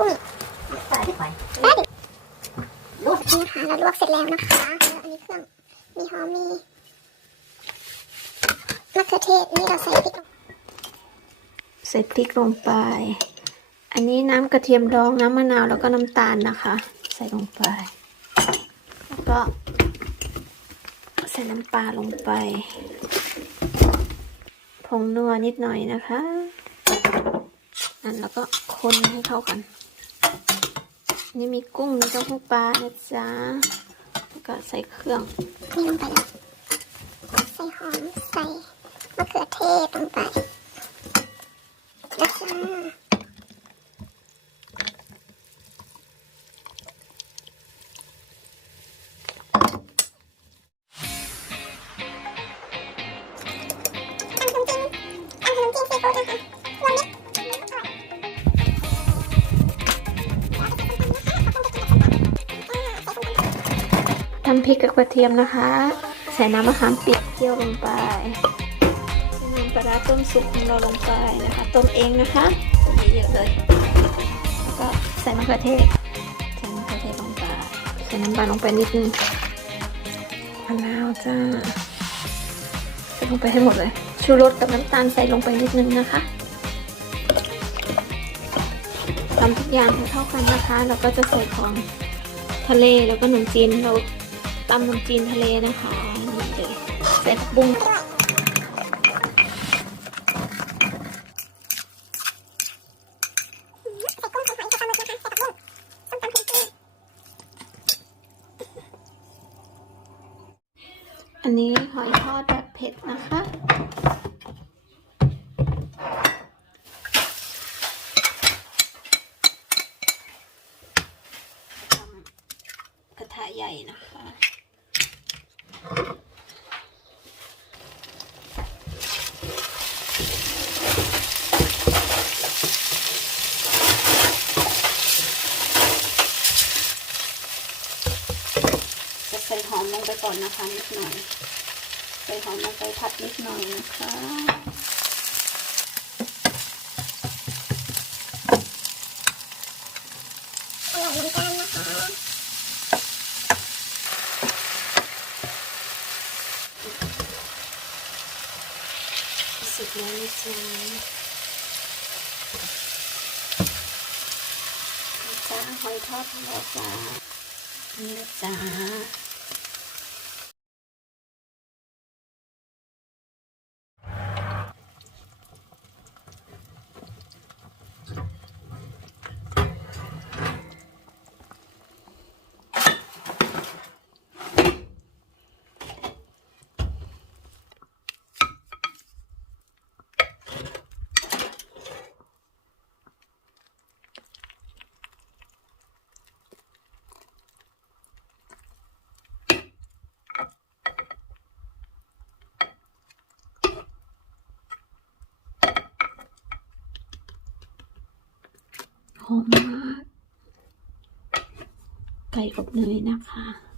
กุ้งเปิดลวกนะคะเราลวกเสร็จแล้วนะคะ อันนี้เครื่อง มีหอมมีมะเขือเทศนี่เราใส่พริกใส่พริกลงไป อันนี้น้ำกระเทียมดองน้ำมะนาวแล้วก็น้ำตาลนะคะ ใส่ลงไป แล้วก็ ใส่น้ำปลาลงไป ผงนัวนิดหน่อยนะคะ นั่นแล้วก็คนให้เข้ากัน นี่มีกุ้งมีเต้าหู้ปลานะจ๊ะแล้วก็ใส่เครื่องนี่ลงไปแล้วใส่หอมใส่มะเขือเทศลงไปแล้วจ้าทำขนมจีนทำขนมจีนซีฟู้ดนะคะ ทำพริกกับกระเทียมนะคะ ใส่น้ำมะขามเปียกเคี่ยวลงไปใส่น้ำปลาต้มสุกของเราลงไปนะคะ ต้มเองนะคะเยอะเลย แล้วก็ใส่มะเขือเทศใส่มะเขือเทศลงไป ใส่น้ำปลาลงไปนิดนึงมะนาวจ้าใส่ลงไปให้หมดเลย ชูรสกับน้ำตาลใส่ลงไปนิดนึงนะคะทำทุกอย่างให้เข้ากันนะคะ เราก็จะใส่ของทะเลแล้วก็ขนมจีนเรา ตำขนมจีนทะเลนะคะนี่เลยใส่ผักบุ้งอันนี้หอยทอดแบบเผ็ดนะคะกระทะใหญ่นะคะจะใส่หอมลงไปก่ อนนะคะนิดหน่อยใส่หอมลงไปผัดนิดหน่อยนะคะอร่อยเหมือนกันนะคะสุดแล้วนะจ๊ะจ้าหอยทอดของเราจ้านี่จ้า อมมาก ไก่อบเนยนะคะ